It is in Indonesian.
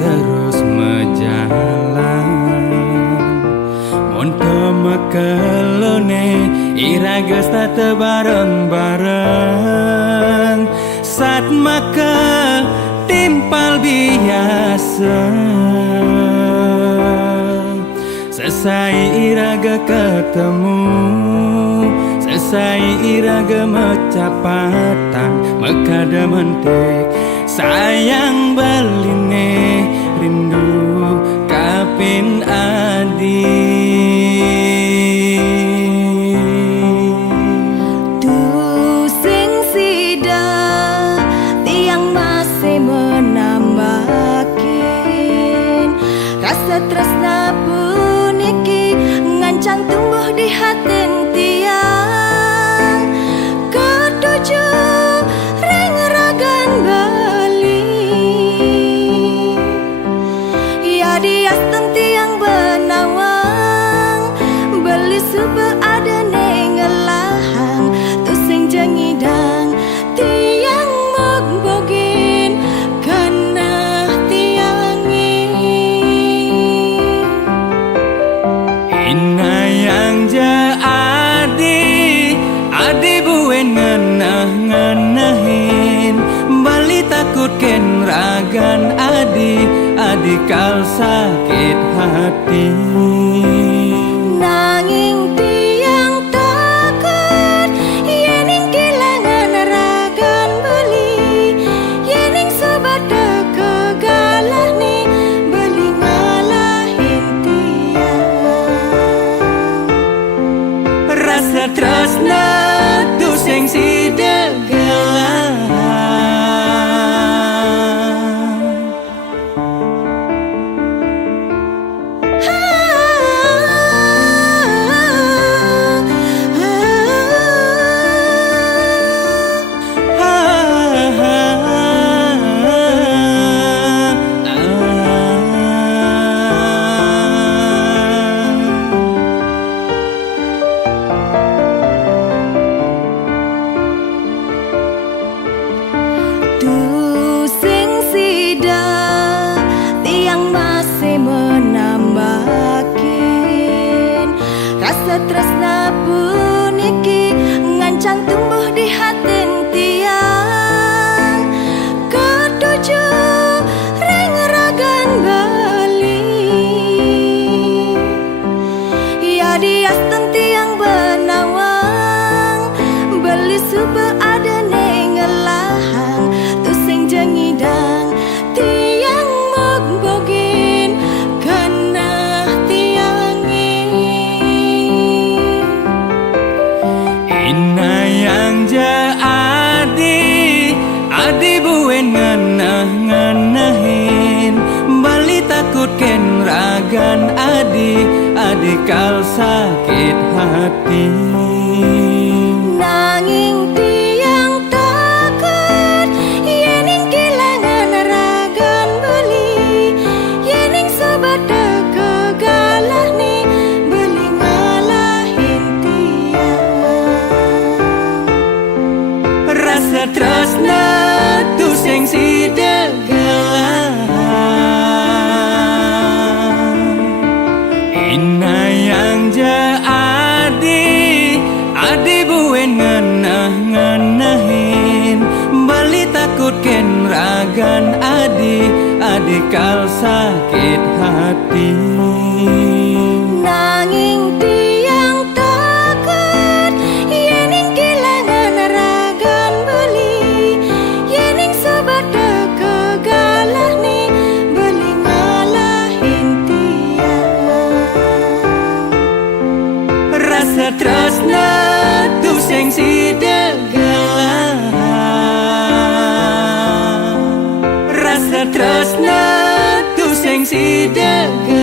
terus menjalan. Monto mekelone iraga stata bareng-bareng. Saat maka timpal biasa, selesai iraga ketemu, selesai iraga mecapatan, mekada mentek sayang beline rindu kapin adi. Duh sing sida tiang masih menambakin rasa tresna puniki ngancang tumbuh di hati tiang ketujuh ring ragan bali ya dia tiang benawang beli sube ada nengelahang tu sing jengidang tiang magbogin kana tiangi Ina yang ja adi buen ngenah-ngenahin bali takut ken ragan adi kal sakit hati. nanging tiang takut yening kehilangan ragan beli yening sobat kegalah nih beli ngalahin tiang Rasa tresna tu sing sidegelan. Duh sing sida tiang masih menambakin rasa tresna puniki ngancang tumbuh di hati tiang ketujuh ring ragan bali ya dia tiang benawang beli sube ada nengelahang tu sing jengidang tiang magbogin kana tiangi Ina yang ja adi buen ngenah-ngenahin bali takut ken ragan adi kal sakit hati. nanging tiang takut yening kehilangan ragan beli yening sobat kegalah nih beli ngalahin tiang Rasa tresna tu sing sidegelan. Ina yang ja adi buen ngenah-ngenahin bali takut ken ragan adi kal sakit hati. nanging tiang takut yening kehilangan ragan beli yening sobat kegalah nih beli ngalahin tiang Rasa tresna tu sing sidegelan. Rasa tresna tu sing sidegelan.